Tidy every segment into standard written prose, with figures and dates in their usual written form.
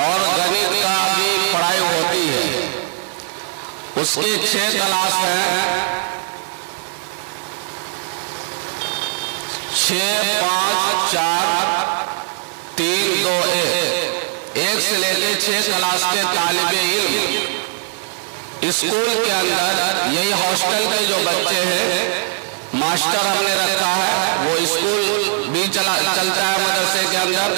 और गणित का भी पढ़ाई होती है। उसकी 6 क्लास हैं, 6, 5, 4, 3, 2, 1 से लेकर 6 क्लास के तालिबे इल्म स्कूल के अंदर, यही हॉस्टल के जो बच्चे हैं, मास्टर हमने रखा है, वो स्कूल भी चलता है मदरसे के अंदर।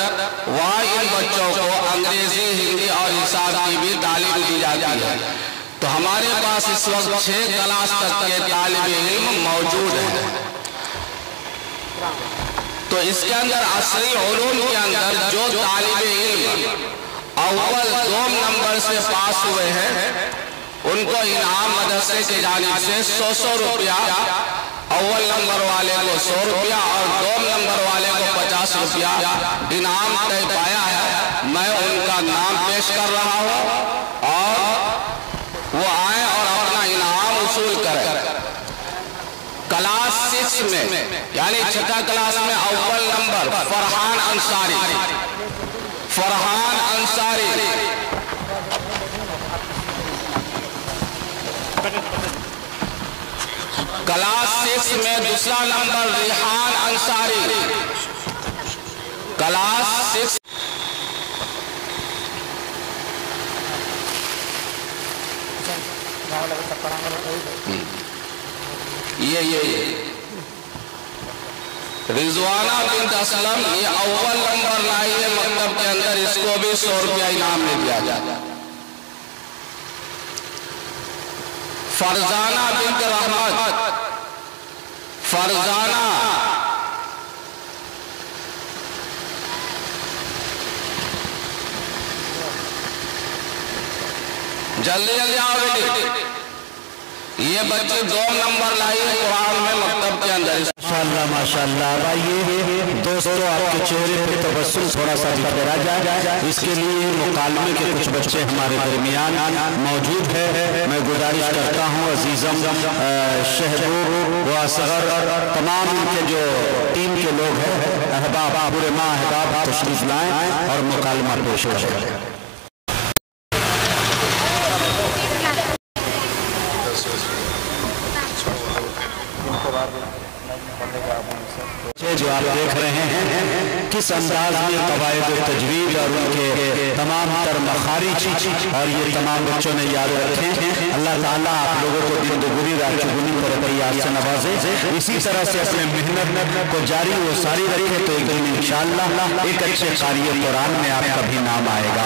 वहाँ इन बच्चों को अंग्रेजी, हिंदी और हिसाब की भी तालीम दी जाती है। तो हमारे पास इस वक्त 6 क्लास तक के तालिबे इल्म मौजूद है। तो इसके अंदर असली उलूम के अंदर जो तालिबे इल्म अव्वल 2 नंबर से पास हुए हैं, उनको इनाम मदरसे की जानिब से 100 रुपया, अव्वल नंबर वाले को 100 रुपया और 2 नंबर वाले को 50 रुपया इनाम तय पाया है। मैं उनका नाम पेश कर रहा हूँ और वो आए और अपना इनाम वसूल करें। क्लास 6 में यानी 6th क्लास में अव्वल नंबर फरहान अंसारी, फरहान अंसारी। क्लास 6 में दूसरा नंबर रिहान अंसारी, क्लास 6। ये रिजवाना बिन्त असलम, ये अव्वल नंबर लाई है मकतब के अंदर, इसको भी 100 रुपया इनाम में दिया जाता। फरजाना बिन्त रहमत, फरजाना जल्दी जल्दी आओ बेटी। ये बच्ची 2 नंबर लाई है कुरान में मकतब के अंदर। माशाल्लाह माशाल्लाह। भाई दोस्तों, आपके चेहरे पे तबस्सुम थोड़ा सा दिखा जाए, इसके लिए मुकालमे के कुछ बच्चे हमारे दरमियान मौजूद है। मैं गुजारिश करता हूँ अजीज़म, शहबूब व असगर, तमाम उनके जो टीम के लोग हैं, अहबाब, पूरे माँ अहबाब तशरीफ लाएँ और मुकालमा पेश करें। जो आप देख रहे हैं किस अंदाज में कवायद तजवीज़ और उनके तमाम तर मखारिज और ये तमाम बच्चों ने याद रखे हैं। अल्लाह ताला आप लोगों को दिन दुगुनी रात चौगुनी तरक्यात से नवाजे। इसी तरह से अपने मेहनत को जारी वो सारी रखे तो एक दिन इंशाअल्लाह एक अच्छे कारी कुरान में आपका भी नाम आएगा।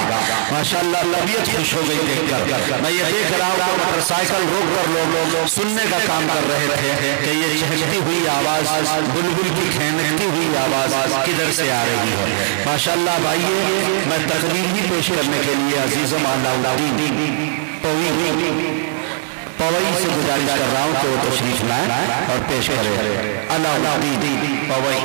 माशाअल्लाह, तबीयत खुश हो गई देखकर। मैं ये देख रहा हूँ मोटरसाइकिल रोक कर लोग सुनने का काम कर रहे थे कि ये चहकती हुई आवाज़, बुलबुल की खैनकती हुई आवाज़ किधर से आ रही है। माशाअल्लाह भाइयों, मैं तकरीर ही पेश करने के लिए अजीज़ों अलाउद्दीन पवई से गुजारिश कर रहा हूँ कि वो तशरीफ लाएं और पेश करें। अलाउद्दीन पवई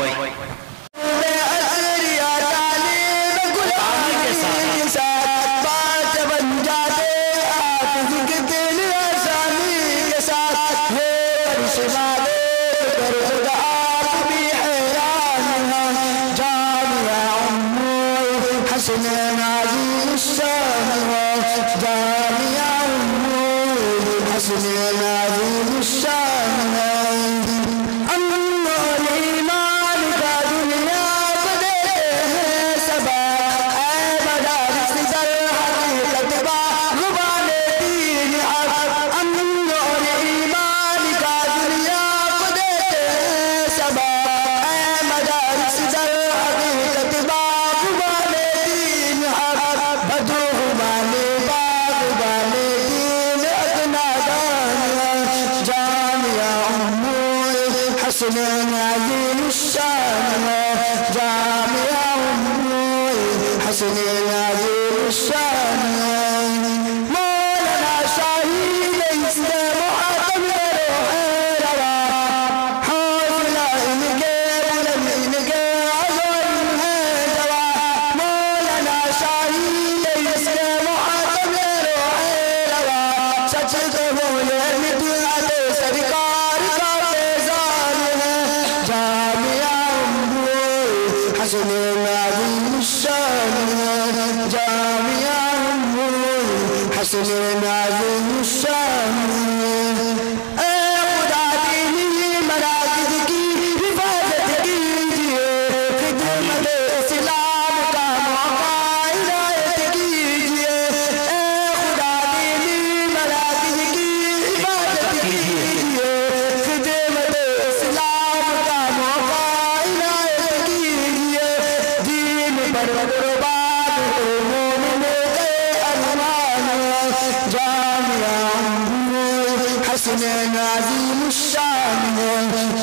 जा जामिया हसन नाज़िम शान खुदा दीनी मराकिज़ की हिफाजत कीजिए खिदमत इस्लाम का मौका इनायत कीजिए खुदा दीनी मराकिज़ की हिफाजत कीजिए खिदमत इस्लाम का मौका इनायत कीजिए दीन पर कुर्बान हो मोमिन के अरमान जामिया हसन नाज़िम शान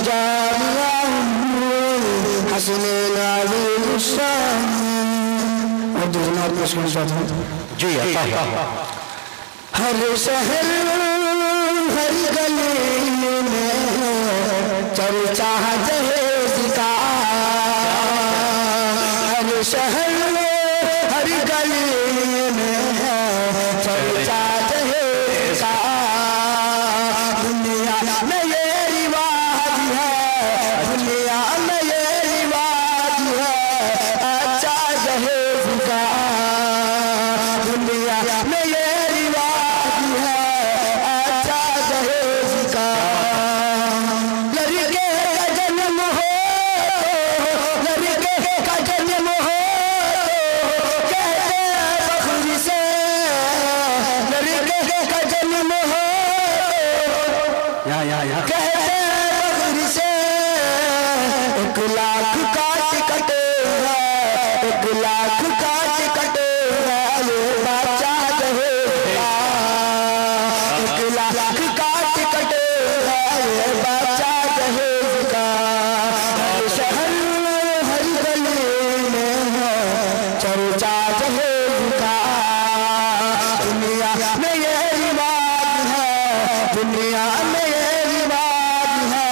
जामिया हसन नाज़िम शान। और दूसरा पेश करना चाहता हूँ जी हर शहर हर गली में चर्चा जहेज का हर शहर हर गली में चर्चा जहेज का दुनिया में ये रिवाज है दुनिया में ये रिवाज है अच्छा जहेज का दुनिया में ये रिवाज है अच्छा दहेज का लड़के का जन्म हो लड़के का जन्म हो कहते फख्र से लड़के का जन्म हो कहते फख्र से 1 लाख का टिकट है 1 लाख का टिकट है ये बच्चा दहेगा 1 लाख का टिकट है ये बच्चा दहेगा हर शहर हर गली में है चर्चा दहेगा दुनिया में ये रिवाज है दुनिया में ये रिवाज है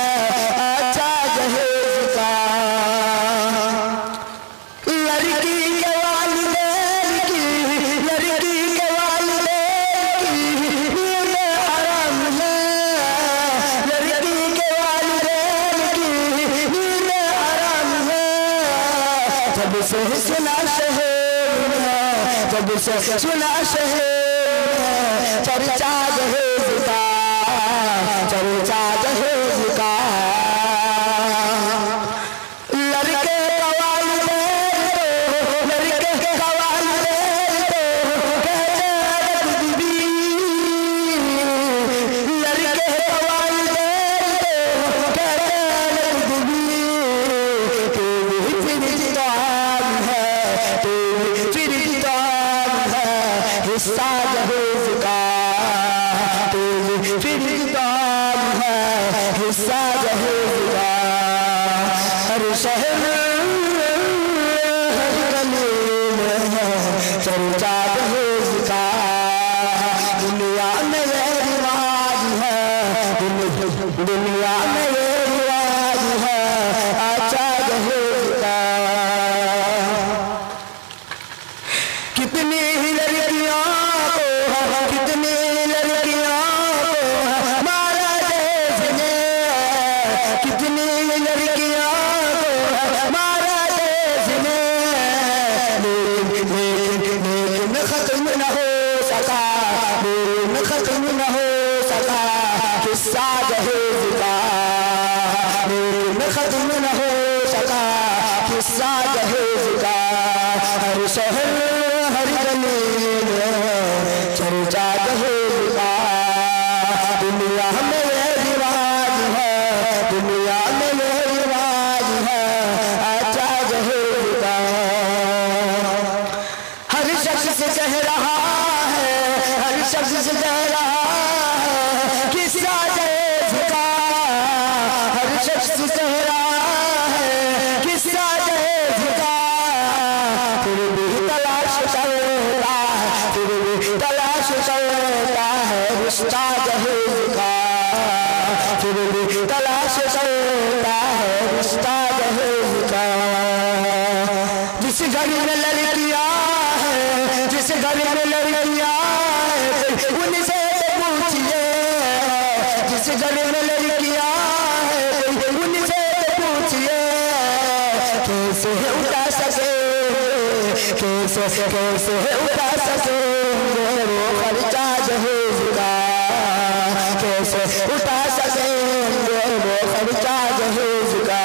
अच्छा दहेगा लड़की के वालिदैन की लड़की के वालिदैन की नींद हराम है लड़की के वालिदैन की नींद हराम है जब से सुना शहर में जब से सुना शहर में चर्चा दहेज का चर्चा दहेज का लड़के का वालिदैन लड़के का वालिदैन कहते रख दी लड़के का वालिदैन कहते रख दी तू भी फिर ताम है तू भी फिर ताम है हिस्सा दहेज का तू भी फिर ताम है हिस्सा दहेज का हर शहर हर गली में है चर्चा दहेज का दुनिया में ये रिवाज है दुनिया में ये रिवाज है अच्छा दहेज का कितनी लड़कियां को कितनी लड़कियां को हमारा देश ने कितनी लड़कियां को हमारा देश ने लेकिन खत्म न हो सका लेकिन खत्म न हो सका किस्सा दहेज का लेकिन खत्म न हो सका किस्सा दहेज का हर शहर हर गली में चर्चा दहेज का दुनिया में ये रिवाज है दुनिया में ये रिवाज है अच्छा दहेज का हर शख्स कह रहा है हर शख्स कह रहा है किस्सा दहेज का हर शख्स कह रहा है किस्सा दहेज का फिर भी तलाश चलता है फिर भी तलाश चलता है रिश्ता दहेज का फिर भी तलाश चलता है रिश्ता दहेज का जिस घर में लड़कियां है जिस घर में लड़कियां है उनसे पूछिए जिस घर में लड़कियां है उनसे पूछिए कैसे उठा सके कैसे कैसे उठा सकेंगे वो खर्चा जहेज का, कैसे उठा सकेंगे वो खर्चा जहेज का।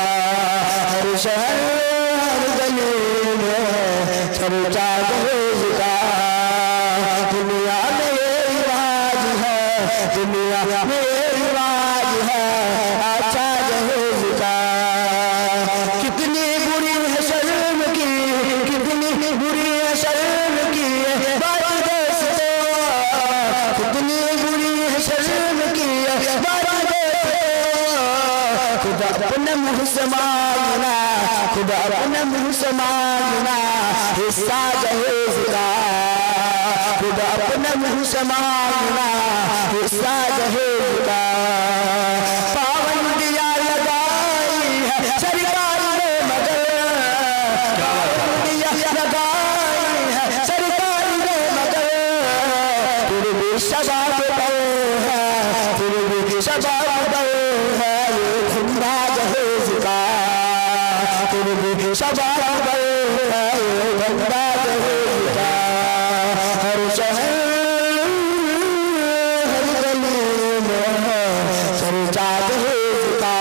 हर शहर हर गली में खर्चा जहेज का। दुनिया में ये रिवाज है, दुनिया में ये रिवाज है अच्छा जहेज का। कितनी बुरी है शर्म की, कितनी बुरी है शर्म की बात दोस्तों, कितनी बुरी है शर्म की बात दोस्तों। खुदा अपने मुँह से मांगना, खुदा अपने मुँह से मांगना हिस्सा जहेज का। खुदा अपने मुँह से मांगना हिस्सा जहेज का। पाबंदियाँ लगाई है सरकार ने मगर, पाबंदियाँ लगाई है सरकार ने मगर, फिर भी शबाब पर है, फिर भी शबाब पर है ये धंधा जहेज का। फिर भी शबाब पर है ये धंधा जहेज का। हर शहर हर गली में खर्चा जहेज का।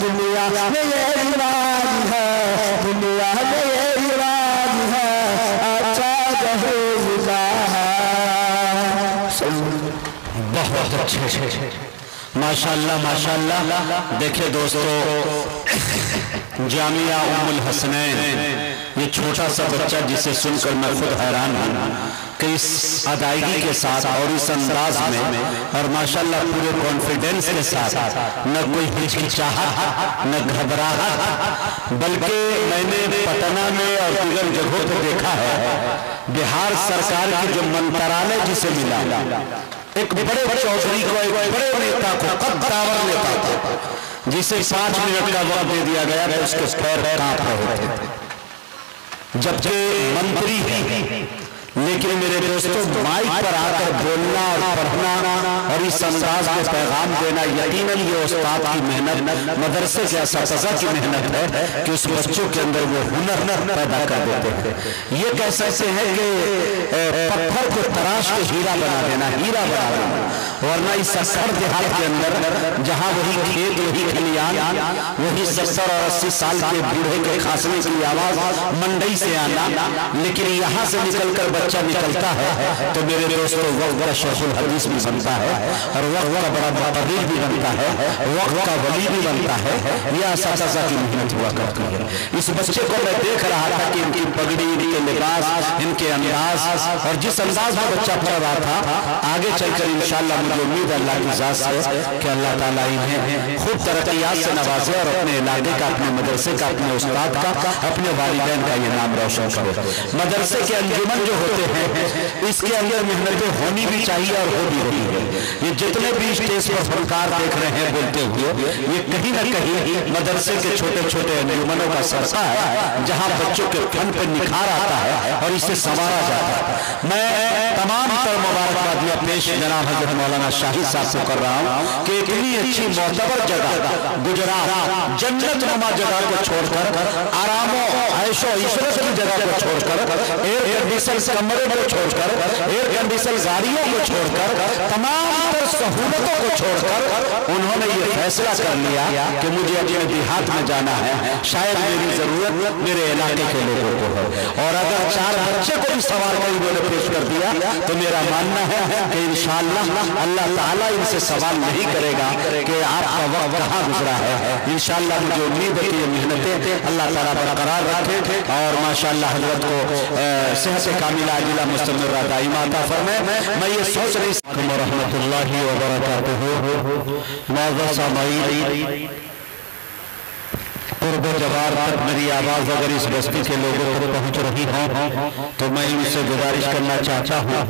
दुनिया में ये रिवाज है, दुनिया में ये रिवाज है अच्छा जहेज का। बहुत अच्छे, माशाअल्लाह माशाअल्लाह। देखिए दोस्तों, जामिया उम्मुल हसनैन, ये छोटा सा बच्चा जिसे सुनकर मैं खुद हैरान हूँ कि इस अदायगी के साथ और इस अंदाज में और माशाअल्लाह पूरे कॉन्फिडेंस के साथ, न कोई हिचकिचाहट न घबराहट, बल्कि मैंने पटना में और दीगर जगहों पर देखा है बिहार सरकार के जो मंत्रालय जिसे मिला, एक बड़े चौधरी को, एक बड़े नेता को, कद्दावर नेता को, जिसे 5 मिनट का वक्त दे दिया गया तो उसके पैर कांप रहे थे, जबकि मंत्री है। लेकिन मेरे दोस्तों, माइक पर आकर बोलना और पढ़ना और इस अंदाज में पैगाम देना, यकीनन ये उस्ताद की मेहनत, मदरसे के असातिज़ा की मेहनत है कि उस बच्चों के अंदर वो हुनर पैदा कर देते हैं। ये कह सकते हैं कि पत्थर को तराश के हीरा बना देना, हीरा बना देना। वरना इस असर देहात के अंदर जहाँ वही खेत, वही खलियान, वही 70 और 80 साल के बूढ़े के खांसने की आवाज मंडई से आना, लेकिन यहाँ से निकलकर बच्चा निकलता है तो मेरे दोस्तों वक्त का शेखुल हदीस भी बनता है और वक्त का बड़ा मुतर्रिद भी बनता है, वक्त का वली भी बनता है। यह असातिज़ा की मेहनत हुआ करती है। इस बच्चे को मैं देख रहा था कि इनकी पगड़ी, इनके लिबास, इनके अंदाज और जिस अंदाज में बच्चा पढ़ रहा था, आगे चलकर इंशाअल्लाह मुझे उम्मीद है अल्लाह की ज़ात से कि अल्लाह ताला इन्हें खूब तरक्कियात से नवाजे और अपने इलाके का, अपने मदरसे का, अपने उस्ताद का, अपने वालिदैन का ये नाम रोशन करे। मदरसे के अंजुमन जो होते हैं इसके अंदर मेहनतें होनी भी चाहिए और हो भी रही है। ये जितने भी स्टेज पर फनकार देख रहे हैं बोलते हुए, ये कहीं ना कहीं मदरसे के छोटे छोटे अंजुमनों का सरसा है, जहाँ बच्चों के फन पर निखार आता है और इसे संवारा जाता है। मैं तमाम तर मुबारकबादियाँ पेश जनाब हज़रत मौलाना शाहिद साहब को कर रहा हूँ कि इतनी अच्छी मोतबर जगह गुजरात, जन्नत नुमा जगह को छोड़कर, आरामो ऐशो इशरत की जगह को छोड़कर, एयर कंडीशन कमरे को छोड़कर, एयर कंडीशन गाड़ियों को छोड़कर, तमाम तर सहूलतों को छोड़कर उन्होंने ये फैसला कर लिया कि मुझे अपने देहात में जाना है। शायद मेरी जरूरत मेरे इलाके के लोगों को है, और अगर 4 बच्चे को भी सवाल कर इन्होंने पेश कर दिया तो मेरा मानना है कि इंशाअल्लाह अल्लाह ताला इनसे सवाल नहीं करेगा कि आपका वक्त कहाँ गुजरा है। इंशाअल्लाह मुझे उम्मीद है कि ये मेहनतें अल्लाह ताला बरकरार रखे और माशाअल्लाह हज़रत को सेहत कामिला आजिला मुस्तमर्रा दाइमा अता फरमाए। मैं ये सोच रही हूँ रहमतुल्लाहि व बरकातुहू नाज़ा सामाई कुर्ब जवार तक मेरी आवाज़ अगर इस बस्ती के लोगों तक पहुँच रही हो तो मैं इनसे गुजारिश करना चाहता हूँ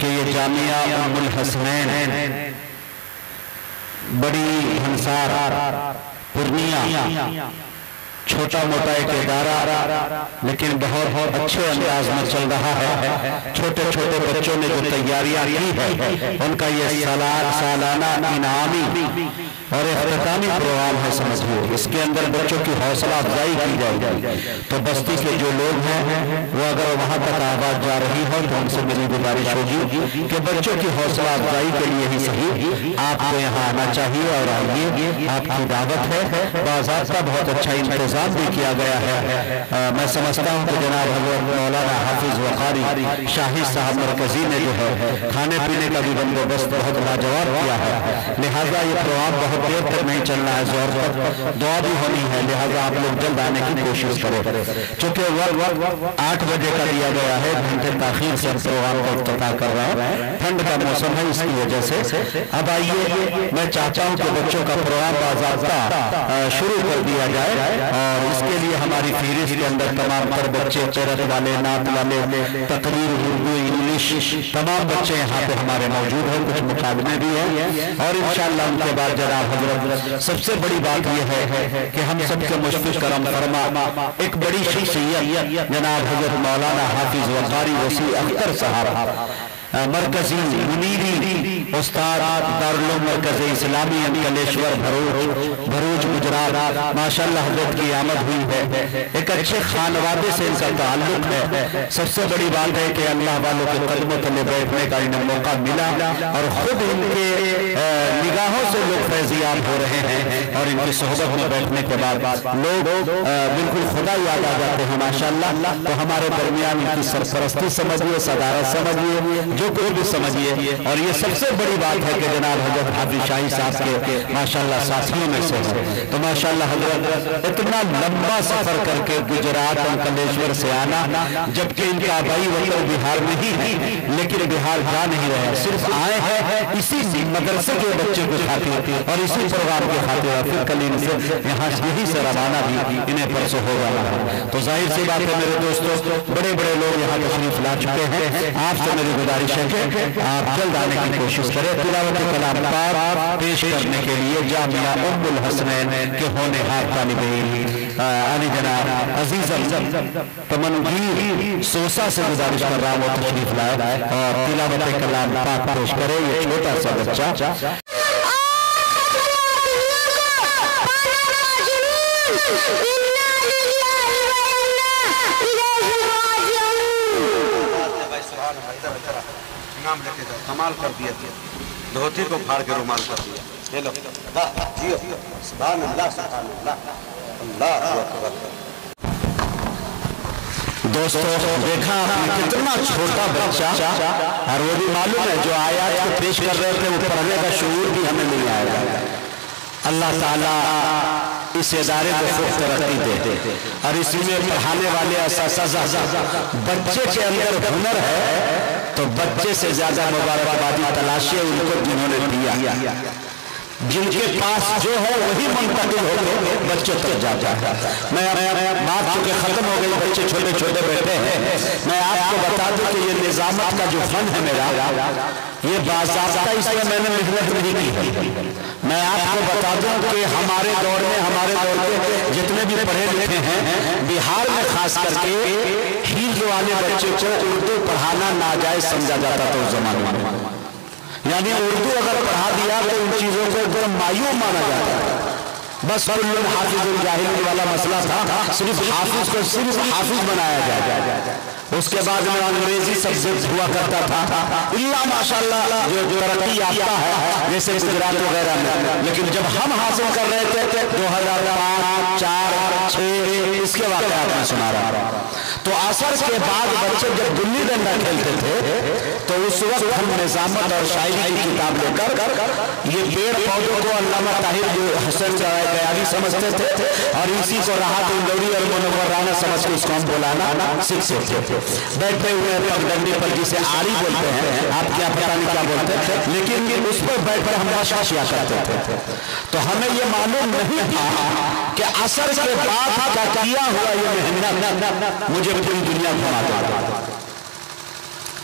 कि ये जामिया उम्मुल हसनैन बड़ी भंसार पूर्णिया छोटा मोटा एक इदारा लेकिन बहुत अच्छे अंदाज में चल रहा है। छोटे छोटे बच्चों ने जो तैयारियां की है उनका ये सालाना इनामी और इख्तितामी प्रोग्राम है समझिए। इसके अंदर बच्चों की हौसला अफजाई की जाएगी। तो बस्ती के जो लोग हैं वो अगर वहाँ तक आवाज जा रही हो तो उनसे मेरी गुजारिश होगी कि बच्चों की हौसला अफजाई के लिए ही सही आपको यहाँ आना चाहिए और आइए, आपकी दावत है। बाज़ाब्ता बहुत अच्छा इंतजाम भी किया गया है। मैं समझता हूँ कि जनाब हज़रत मौलाना हाफिज वक़ारी शाहिद साहब मरकजी ने जो है खाने पीने का भी बंदोबस्त बहुत लाजवाब किया है। लिहाजा ये प्रोग्राम बहुत देर तक नहीं चलना है, जोर तक दुआ भी होनी है। लिहाजा आप लोग जल्द आने की कोशिश करें। चूंकि वक्त 8 बजे का दिया गया है, घंटे ताखीर से प्रोग्राम का इफ्तिताह कर रहे हैं। ठंड का मौसम है, इसकी वजह से अब आइए, मैं चाहता हूँ कि बच्चों का प्रोग्राम बाज़ाब्ता शुरू कर दिया जाए और इसके लिए हमारी फहरिस्त के अंदर तमाम तर बच्चे, चरत वाले, नात वाले, तकरीर, उर्दू, इंग्लिश, तमाम बच्चे यहाँ पे हमारे मौजूद हैं। कुछ मुकाबले भी हैं और इंशाअल्लाह उनके बाद जनाब हजरत सबसे बड़ी बात यह है कि हम सबके मुश्फिक करम फरमा एक बड़ी शख्सियत जनाब हजरत मौलाना हाफिज वक़ारी वसी अख्तर साहब मरकजी मुनीरी उस्ताद दारुल मरकज़ इस्लामी अंकलेश्वर भरूच गुजरात माशाअल्लाह हज़रत की आमद हुई है। एक अच्छे खानवादे से इनका ताल्लुक है। सबसे बड़ी बात है कि अल्लाह वालों के कदमों तले बैठने का इन्हें मौका मिला और खुद इनके निगाहों से लोग फैज़याब हो रहे हैं और इनकी सोहबत में बैठने के बाद लोग बिल्कुल खुदा याद आ जाते हैं माशाअल्लाह। तो हमारे दरमियान इनकी सरपरस्ती समझिए, सदारत समझिए, जो कोई भी समझिए। और ये सबसे बड़ी बात है कि जनाब हजरत हाफिज शाही साहब के माशाअल्लाह साथियों में से है। तो माशाअल्लाह हजरत इतना लंबा सफर करके गुजरात अंकलेश्वर से आना, जबकि इनका आबाई वतन बिहार में ही है, लेकिन बिहार जा नहीं रहे, सिर्फ आए हैं इसी मदरसे के बच्चे को खातिर और इसी प्रोग्राम के खातिर और फिर कल इनसे यहाँ यही से रवाना भी इन्हें परसों हो रहा है। तो जाहिर सी बात है मेरे दोस्तों, बड़े बड़े लोग यहाँ तशरीफ ला चुके हैं। आपसे मेरी गुजारिश है कि आप जल्द आने की कोशिश करें। तिलावत कलाम पाक पेश करने के लिए जामिया उम्मुल हसनैन के होनहार तालिबे इल्म आनी जनाब अजीज तमन्वीर सोसा से गुजारिश कर रहा हूँ तशरीफ लाए और तिलावत कलाम पाक पेश करे। ये छोटा सा बच्चा नाम लेके जाओ, कमाल कर दिया, धोती को फाड़ के रुमाल कर दिया। ये लो जियो, सुभान अल्लाह, सुभान अल्लाह, अल्लाहु अकबर। दोस्तों देखा आपने कितना छोटा बच्चा, और वो भी मालूम है जो आयात को पेश कर रहे थे वो पढ़ने का शऊर भी हमें नहीं आया। अल्लाह ताला इस इदारे को खूब तरक्की दे और इसमें पढ़ाने वाले असातिज़ा बच्चे के अंदर हुनर है तो बच्चे से ज्यादा मुबारकबादी तलाशिए उनको जिन्होंने दिया। जिनके पास जो है वही मुंतकिल होकर बच्चों तक जाता है। मैं बात चूंकि खत्म हो गई, बच्चे छोटे छोटे बैठे हैं, मैं आपको बता दूं कि ये निजामत का जो फन है मेरा, ये बाज़ाब्ता इसमें मैंने मेहनत नहीं की है। मैं आपको बता दूं कि हमारे दौर में, हमारे दौर के जितने भी पढ़े लिखे हैं बिहार में खास करके हिंद वाले बच्चे को उर्दू पढ़ाना नाजायज समझा जाता था उस जमाने में। यानी उर्दू अगर पढ़ा दिया तो उन चीजों को एकदम मायूब माना जाता है। बस हाफिजुल जाहिल वाला मसला था, सिर्फ हाफिज को सिर्फ हाफिज बनाया जाए। उसके बाद में अंग्रेजी सब्जेक्ट हुआ करता था, इल्ला माशाअल्लाह जो तरक्की याफ्ता है जैसे गुजरात वगैरह में। लेकिन जब हम हासिल कर रहे थे 2005, 4, 6 इसके बाद आपने सुना रहा। तो असर के बाद बच्चे जब गुल्ली डंडा खेलते थे तो उस वक्त हम निजामत और शायरी की किताब लेकर ये पेड़ पौधों को अल्लामा ताहिर हसन गयानी समझते थे और इसी को राहत इंदौरी और मुनव्वराना समझ के इसको हम बोलाना सीखते थे। बैठे हुए पगडंडी पर जिसे आड़ी बोलते हैं, आप क्या पता नहीं क्या बोलते थे, लेकिन उस पर बैठकर हम बशाशिया करते थे। तो हमें ये मालूम नहीं था कि असर के बाद क्या किया हुआ ये मेहनत मुझे पूरी दुनिया घुमा देगा।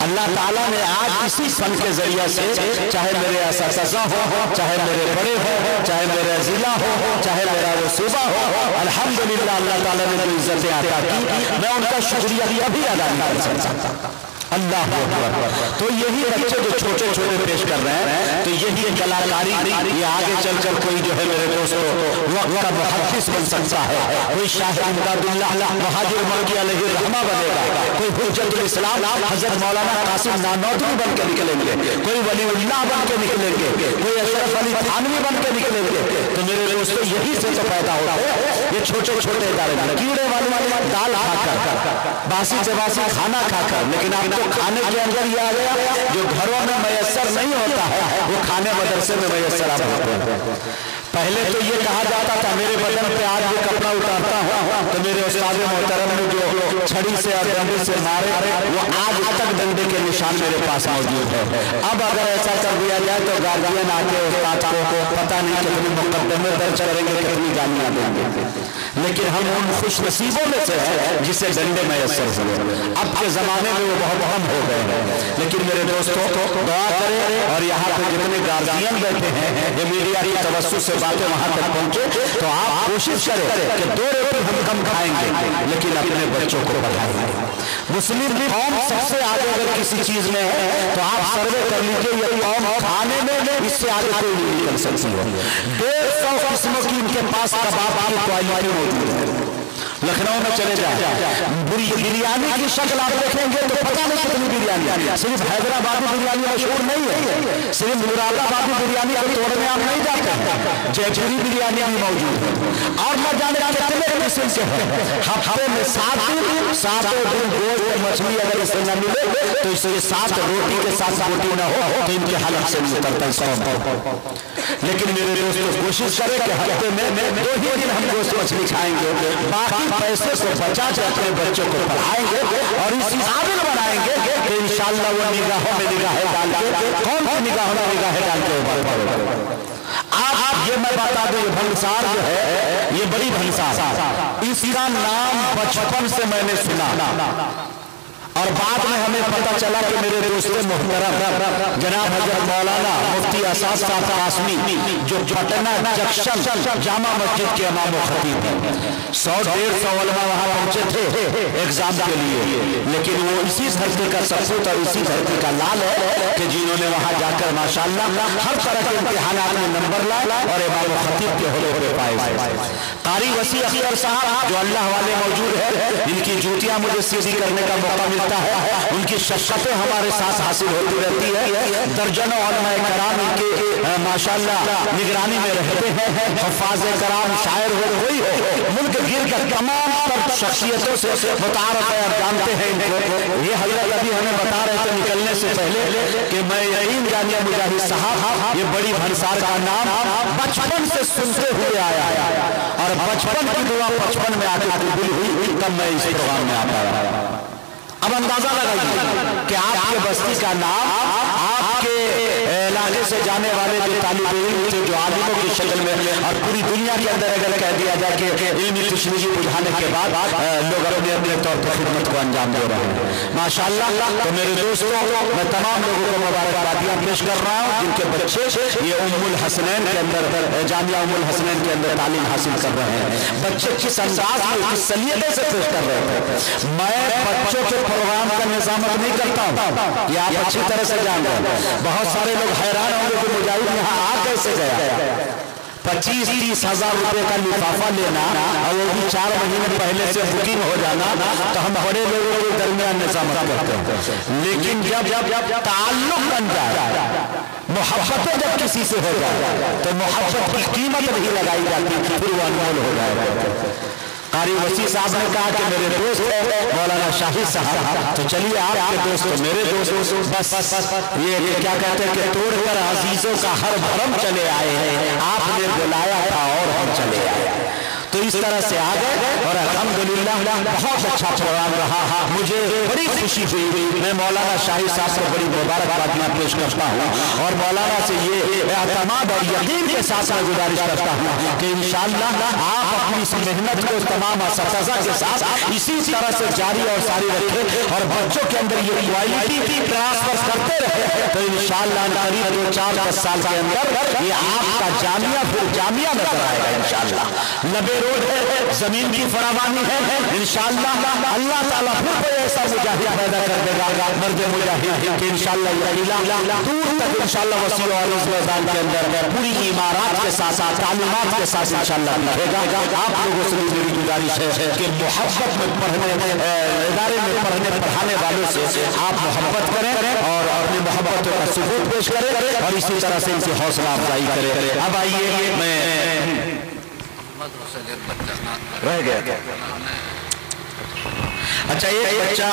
अल्लाह ताला ने आज इसी फन के जरिए से, चाहे मेरे असातिज़ा हो, चाहे मेरे बड़े हो, चाहे मेरा जिला हो, चाहे मेरा वो सूबा हो, अल्हम्दुलिल्लाह अल्लाह ताला ने जो इज्जतें अता की, मैं उनका शुक्रिया कभी अदा नहीं कर सकता। अल्लाह अकबर। तो यही बच्चे जो छोटे छोटे पेश कर रहे हैं, तो यही कलाकारी, ये आगे चलकर कोई जो है मेरे दोस्तों वक्त का मुहद्दिस बन सकता है, कोई शाह इमदादुल्लाह महाजिर मौलवी अलैहि रहमा बनेगा, कोई हुज्जतुल इस्लाम हजरत मौलाना कासिम नानौतवी बन के निकलेंगे, कोई वलीउल्लाह बन के निकलेंगे, कोई अशरफ अली थानवी बन के निकलेंगे। तो मेरे दोस्तों यही से तो पैदा होता है ये छोटे छोटे इदारे में, कीड़े वाले दाल खाकर, बासी जबासी खाना खाकर, लेकिन आपको खाने के अंदर ये आ गया जो घरों में मयसर नहीं होता है वो खाने मदरसे में मयसर आ जाता है। पहले तो ये कहा जाता था मेरे बदन पे आज ये कपड़ा उतारता हूँ तो मेरे उस्ताद मोहतरम ने जो छड़ी से और डंडे से मारे वो आज तक डंडे के निशान मेरे पास मौजूद है। अब अगर ऐसा कर दिया जाए तो गार्जियन आके उस्ताद को पता नहीं कितने मुकदमे दर्ज करेंगे, कितनी गालियां देंगे, लेकिन हम उन खुश नसीबों में से है जिसे डंडे मयसर हुए। अब के जमाने में वो बहुत कम हो गए हैं, लेकिन मेरे दोस्तों दुआ करें और यहाँ पे जितने गार्जियन बैठे हैं ये मीडिया की तवज्जो से बातें वहां तक पहुंचे तो आप कोशिश करें कि 2 रोटी हम कम खाएंगे लेकिन अपने बच्चों को पढ़ाएंगे। मुस्लिम कौम सबसे आगे अगर किसी चीज में है तो आप सर्वे कर लीजिए, ये कौम खाने में इससे आगे कोई नहीं निकल सकती है। 150 किस्मों की इनके पास कबाब की क्वालिटी मौजूद है। लखनऊ में चले जाए बिरयानी की शक्ल आप देखेंगे तो पता नहीं कितनी बिरयानी, सिर्फ हैदराबादी बिरयानी मशहूर नहीं है, सिर्फ मुरादाबादी बिरयानी को तोड़ने आप नहीं जाते हैं, जयपुरी बिरयानी भी मौजूद है और न जाने कितने किस्म के हैं। हफ्ते में 7 दिन गोश्त मछली अगर इसे न मिले तो इसे 7 रोटी के साथ रोटी न हो तो इनके हालत से नहीं उतरता इसको। लेकिन मेरे दोस्तों कोशिश करें कि हफ्ते में 2 ही दिन हम गोश्त मछली खाएंगे, बाकी पैसे को बचा के अपने बच्चों को पढ़ाएंगे और इसी काबिल बनाएंगे कि इंशाअल्लाह वो निगाहों में निगाहें डाल के, कौन सी निगाहों में निगाहें डाल के ऊपर पड़ेगा। आप ये मैं बता दूं, ये भंसार जो है ये बड़ी भंसार, इसका नाम बचपन से मैंने सुना और बाद में हमें पता चला कि मेरे दोस्त मोहतरम जनाब हजरत मौलाना मुफ्ती असाद साहब कासमी जो पटना जंक्शन जामा मस्जिद के इमाम व खतीब हैं, 100-150 उलमा वहां पहुंचे थे एग्जाम के लिए, लेकिन वो इसी धरती का सपूत और इसी धरती का लाल है कि जिन्होंने वहां जाकर माशाअल्लाह हर तरह के इम्तिहानात में नंबर लाए और इमाम व खतीब के होते पाए। कारी वसी अख्तर साहब जो अल्लाह वाले मौजूद है, इनकी जूतियां मुझे सीधी करने का मौका मिलता है, उनकी शख्सियतें हमारे साथ हासिल होती रहती है। दर्जनों उलमाए कराम इनके माशाअल्लाह निगरानी में रहते हैं, हफ़ाज़े कराम शायर हो कोई हो, मुल्क गिर कर तमाम तर शख्सियतों से मुतारफ़ है और जानते हैं इनको। ये हज़रत अभी हमें बता रहे थे निकलने से पहले कि मैं यकीन जानिया मुजाहिद साहब ये बड़ी भंसार का नाम बचपन से सुनते हुए आया और बचपन की दुआ बचपन में आकर कबूल हुई, तब मैं इस प्रोग्राम में आ पाया। अब अंदाजा लगाइए कि आपके बस्ती का नाम आपके इलाके से जाने वाले जो तालिब इल्म थे, जो आलिमों की शक्ल में और पूरी दुनिया के अंदर अगर कह दिया जाए कि इल्मी तशनीजी बुझाने के बाद लोग अपने अपने तौर पर खिदमत को अंजाम दे रहे हैं माशाअल्लाह। तो मेरे दोस्तों मैं तमाम लोगों को मुबारकबादियां पेश कर रहा हूँ जिनके बच्चे ये उम्मुल हसनैन के अंदर जामिया उम्मुल हसनैन के अंदर तालीम हासिल कर रहे हैं। बच्चे किस अंदाज में किस सलीके से पेश कर रहे थे। मैं बच्चों के प्रोग्राम का निजामत नहीं करता हूँ, ये आप अच्छी तरह से जान रहे हैं। बहुत सारे लोग हैरान होंगे कि मुजाहिद यहाँ आ कैसे गया। 25-30 हजार रुपए का लिफाफा लेना और वो भी 4 महीने पहले से बुकिंग हो जाना तो हम बड़े लोगों के दरमियान निजामत करते हैं। लेकिन जब ताल्लुक बन जाए, मोहब्बतें जब किसी से हो जाए तो मोहब्बत की कीमत नहीं लगाई जाती, फिर वो अनमोल हो जाएगा। कारी वसी साहब ने कहा कि मेरे दोस्त है मौलाना शाहिद साहब, तो चलिए आपके दोस्त तो मेरे दोस्त, बस ये क्या कहते हैं कि तोड़कर अजीजों का हर भरम चले आए हैं, आपने बुलाया था और हम चले आए। तो इस तरह से आ गए और अल्हम्दुलिल्लाह बहुत अच्छा प्रोग्राम रहा। मुझे बड़ी खुशी हुई, मैं मौलाना शाहिद साहब को बड़ी मुबारकबादियां पेश करता हूँ और मौलाना से ये एतमाद और यकीन के साथ मैं गुजारिश करता हूँ कि इंशाअल्लाह आप अपनी इस मेहनत को तमाम असतिज़ा के साथ इसी तरह से जारी और सारी रखें और बच्चों के अंदर ये क्वालिटी ट्रांसफर करते रहे तो इंशाअल्लाह करीब 4-10 साल के अंदर ये आपका जामिया फिर जामिया नजर आएगा इंशाअल्लाह। लबे रोड है, जमीन की फरावानी है, इंशाअल्लाह अल्लाह ताला फिर कोई ऐसा मुजाहिद पैदा कर देगा, मर्द मुजाहिद कि इंशाअल्लाह ये इला दूर तक इंशाअल्लाह वसी और इस मैदान के अंदर पूरी इमारत के साथ साथ तालीमात के साथ इंशाअल्लाह दिखेगा। आप लोगों से मेरी गुजारिश है कि मोहब्बत में पढ़ने इदारे में पढ़ने पढ़ाने वालों से आप मोहब्बत करें और अपनी मोहब्बत का सबूत पेश करें और इसी तरह से इनकी हौसला अफजाई करें। अब आइए मैं रह गया। अच्छा, एक बच्चा